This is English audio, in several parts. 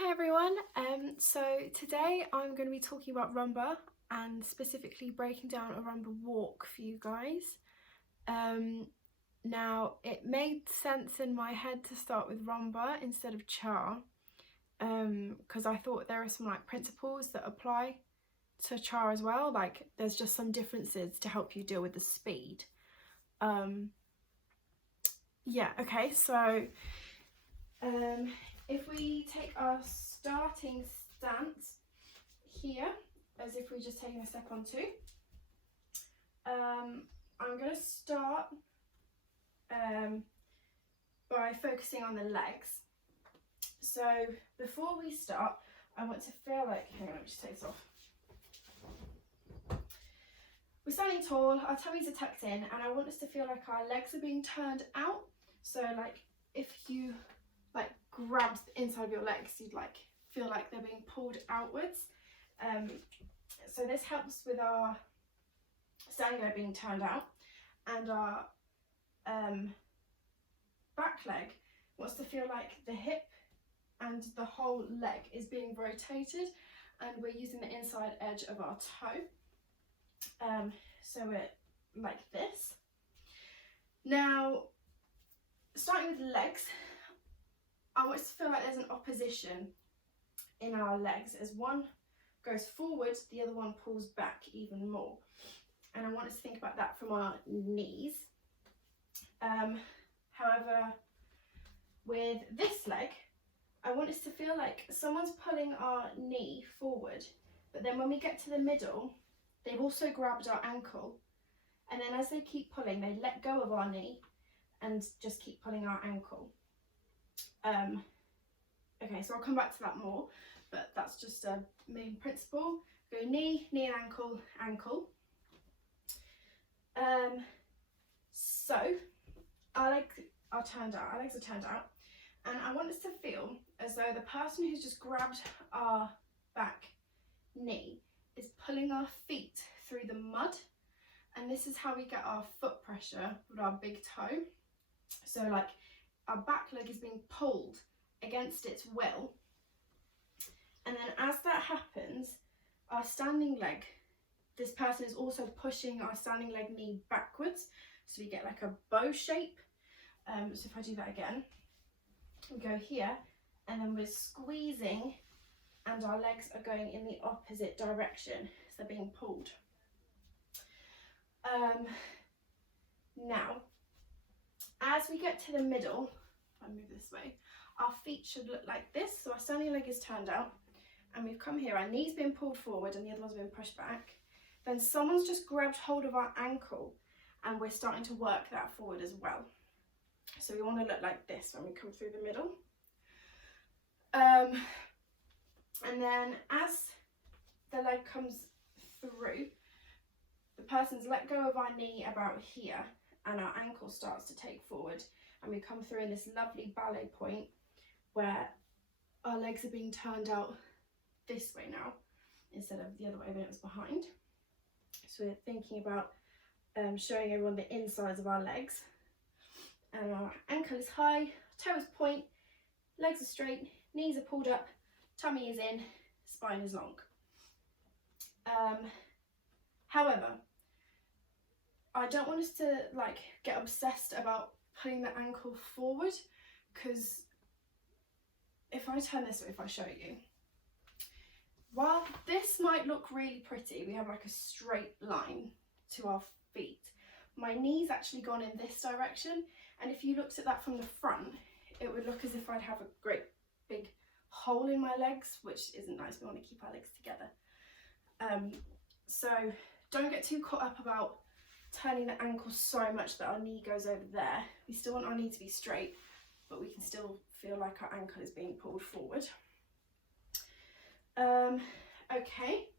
Hi everyone, so today I'm going to be talking about Rumba and specifically breaking down a Rumba walk for you guys. Now it made sense in my head to start with Rumba instead of Cha because I thought there are some principles that apply to Cha as well, there's just some differences to help you deal with the speed. Okay, so if we take our starting stance here, as if we're just taking a step on two, I'm going to start by focusing on the legs. So before we start, I want to feel like, hang on, let me just take this off. We're standing tall, our tummies are tucked in, and I want us to feel like our legs are being turned out. So if you grab the inside of your legs, you'd feel like they're being pulled outwards. So this helps with our standing leg being turned out, and our back leg wants to feel like the hip and the whole leg is being rotated, and we're using the inside edge of our toe. So we're like this. Now, starting with the legs, I want us to feel like there's an opposition in our legs. As one goes forward, the other one pulls back even more. And I want us to think about that from our knees. However, with this leg, I want us to feel like someone's pulling our knee forward, but then when we get to the middle, they've also grabbed our ankle. And then as they keep pulling, they let go of our knee and just keep pulling our ankle. Okay, so I'll come back to that more, but that's just a main principle. Go knee, knee and ankle, ankle. So our legs are turned out, and I want us to feel as though the person who's just grabbed our back knee is pulling our feet through the mud, and this is how we get our foot pressure with our big toe. So our back leg is being pulled against its will, and then as that happens, our standing leg, this person is also pushing our standing leg knee backwards, so we get like a bow shape. So if I do that again, we go here, and then we're squeezing, and our legs are going in the opposite direction, so they're being pulled. Now, as we get to the middle, if I move this way, our feet should look like this. So our standing leg is turned out, and we've come here, our knee's been pulled forward and the other one's been pushed back. Then someone's just grabbed hold of our ankle, and we're starting to work that forward as well. So we want to look like this when we come through the middle. And then as the leg comes through, the person's let go of our knee about here, and our ankle starts to take forward, and we come through in this lovely ballet point where our legs are being turned out this way now instead of the other way when it was behind. So we're thinking about showing everyone the insides of our legs, and our ankle is high, toes point, legs are straight, knees are pulled up, tummy is in, spine is long. However, I don't want us to get obsessed about putting the ankle forward, because if I turn this way, if I show you, while this might look really pretty, we have a straight line to our feet, my knee's actually gone in this direction, and if you looked at that from the front, it would look as if I'd have a great big hole in my legs, which isn't nice. We want to keep our legs together. So don't get too caught up about turning the ankle so much that our knee goes over there. We still want our knee to be straight, but we can still feel like our ankle is being pulled forward. Okay,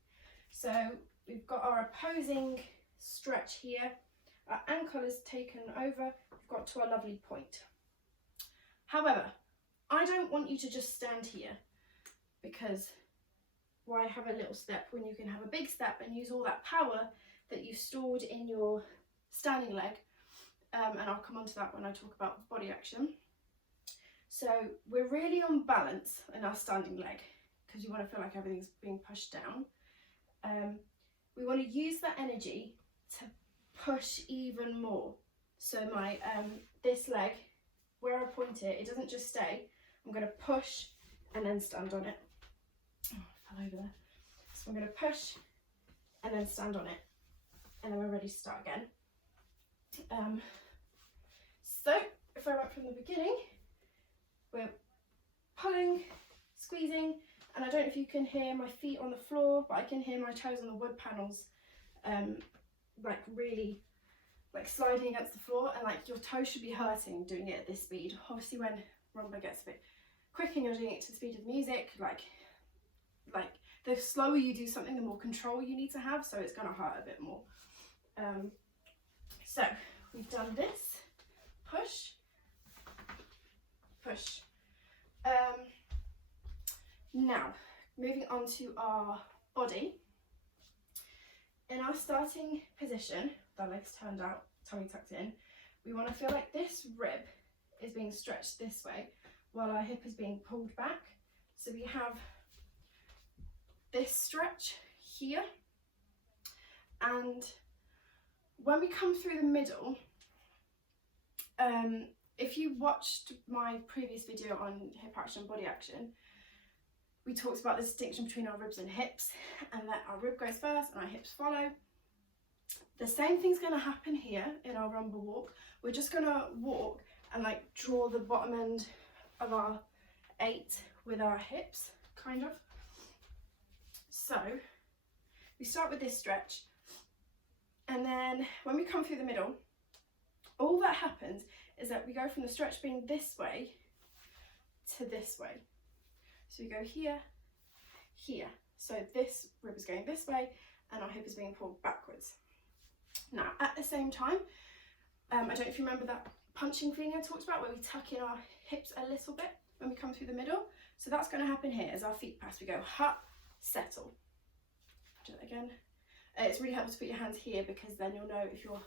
so we've got our opposing stretch here. Our ankle is taken over, we've got to our lovely point. However, I don't want you to just stand here, because why have a little step when you can have a big step and use all that power that you've stored in your standing leg, and I'll come on to that when I talk about body action. So we're really on balance in our standing leg because you want to feel like everything's being pushed down. We want to use that energy to push even more. So my this leg, where I point it, it doesn't just stay. I'm going to push and then stand on it. Oh, I fell over there. So I'm going to push and then stand on it, and then we're ready to start again. So if I went from the beginning, we're pulling, squeezing, and I don't know if you can hear my feet on the floor, but I can hear my toes on the wood panels, like really like sliding against the floor, and like your toes should be hurting doing it at this speed. Obviously when rumba gets a bit quick and you're doing it to the speed of music, like the slower you do something, the more control you need to have, so it's going to hurt a bit more. So we've done this, push, push. Now moving on to our body. In our starting position, the legs turned out, tummy tucked in, we want to feel like this rib is being stretched this way while our hip is being pulled back. So we have this stretch here, and when we come through the middle, if you watched my previous video on hip action, body action, we talked about the distinction between our ribs and hips, and that our rib goes first and our hips follow. The same thing's going to happen here in our rumba walk. We're just going to walk and like draw the bottom end of our 8 with our hips, kind of. So we start with this stretch, and then when we come through the middle, all that happens is that we go from the stretch being this way to this way. So we go here, here. So this rib is going this way and our hip is being pulled backwards. Now at the same time, I don't know if you remember that punching feeling I talked about where we tuck in our hips a little bit when we come through the middle. So that's going to happen here as our feet pass. We go hop, settle. Do that again. It's really helpful to put your hands here because then you'll know if you're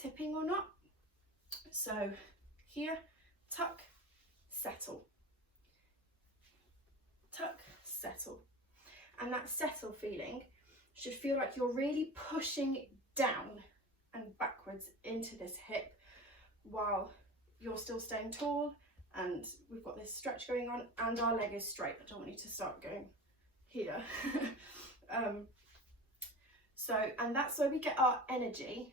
tipping or not. So here, tuck, settle. Tuck, settle. And that settle feeling should feel like you're really pushing down and backwards into this hip while you're still staying tall, and we've got this stretch going on and our leg is straight. I don't want you to start going here. And that's where we get our energy.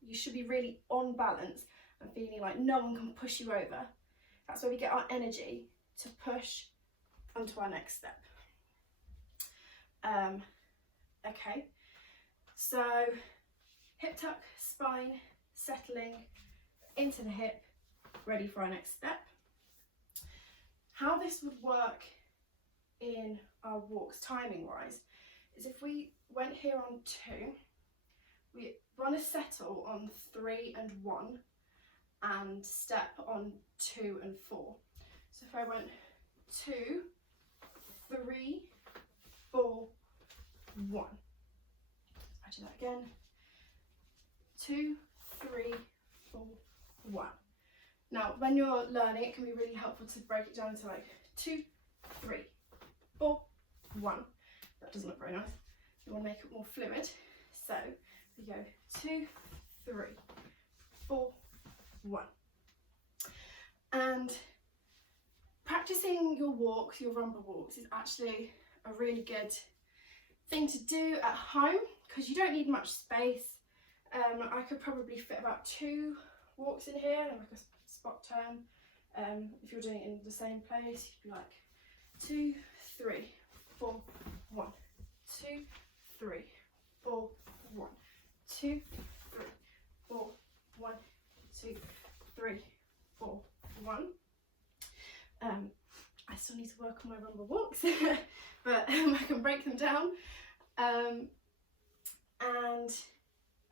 You should be really on balance and feeling like no one can push you over. That's where we get our energy to push onto our next step. Okay, so hip tuck, spine, settling into the hip, ready for our next step. How this would work in our walks timing wise is if we went here on 2, we want to settle on 3 and 1 and step on 2 and 4. So if I went 2, 3, 4, 1. I do that again. 2, 3, 4, 1. Now, when you're learning, it can be really helpful to break it down to like 2, 3, 4, 1. That doesn't look very nice. You want to make it more fluid. So we go 2, 3, 4, 1. And practicing your walks, your rumba walks, is actually a really good thing to do at home because you don't need much space. I could probably fit about 2 walks in here, like a spot turn. If you're doing it in the same place, you'd be like 2, 3, 4, 1, 2, 3, 4, 1, 2, 3, 4, 1, 2, 3, 4, 1. I still need to work on my rumba walks, but I can break them down. And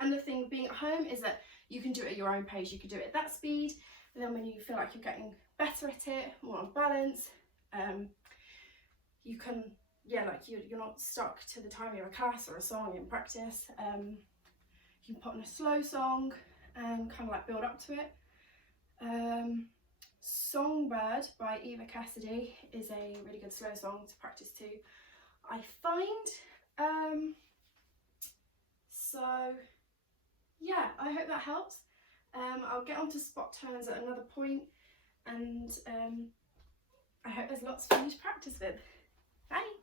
another thing being at home is that you can do it at your own pace. You can do it at that speed, and then when you feel like you're getting better at it, more on balance, you can, you're not stuck to the time of a class or a song in practice. You can put on a slow song and kind of like build up to it. Songbird by Eva Cassidy is a really good slow song to practice to, I find. So yeah, I hope that helps. I'll get on to spot turns at another point, and I hope there's lots for you to practice with. Bye!